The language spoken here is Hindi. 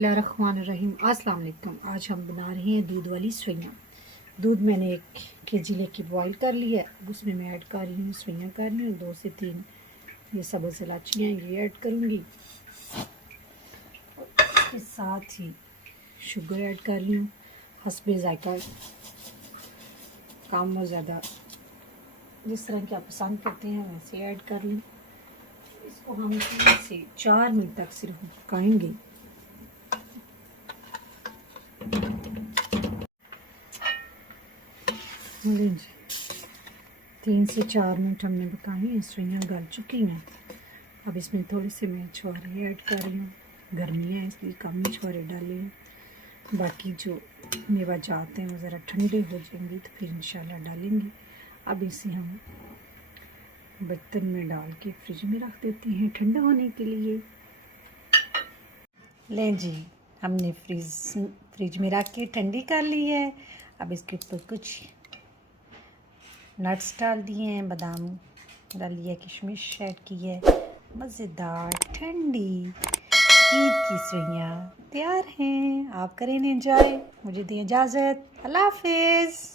बिस्मिल्लाहिर्रहमानिर्रहीम। अस्सलाम वालेकुम। आज हम बना रहे हैं दूध वाली सवैयाँ। दूध मैंने 1 केजी लेके बॉईल कर लिया है। अब उसमें मैं ऐड कर रही हूँ सवैयाँ कर रही हूँ 2 से 3 ये सब्ज़ इलायचियाँ ये ऐड करूँगी। इसके साथ ही शुगर ऐड कर रही हूँ हस्बे ज़ायका, कम और ज़्यादा जिस तरह की आप पसंद करते हैं वैसे ऐड कर लूँ। इसको हम 3 से 4 मिनट तक सिर्फ पकाएंगे। जी 3 से 4 मिनट हमने पकाई हैं, सवैयाँ गल चुकी हैं। अब इसमें थोड़े से मैं छुहारे ऐड कर रही हूँ। गर्मियाँ हैं इसलिए कम ही छुहारे डाले हैं। बाकी जो मेवा जाते हैं वो ज़रा ठंडे हो जाएंगे तो फिर इंशाल्लाह डालेंगे। अब इसे हम बर्तन में डाल के फ्रिज में रख देते हैं ठंडा होने के लिए। लें जी, हमने फ्रिज में रख के ठंडी कर ली है। अब इसके ऊपर कुछ नट्स डाल दिए हैं, बादाम डाली है, किशमिश ऐड की है। मज़ेदार ठंडी ईद की सवैयाँ तैयार हैं। आप करें एंजॉय। मुझे दें इजाज़त। अल्लाह हाफ़िज़।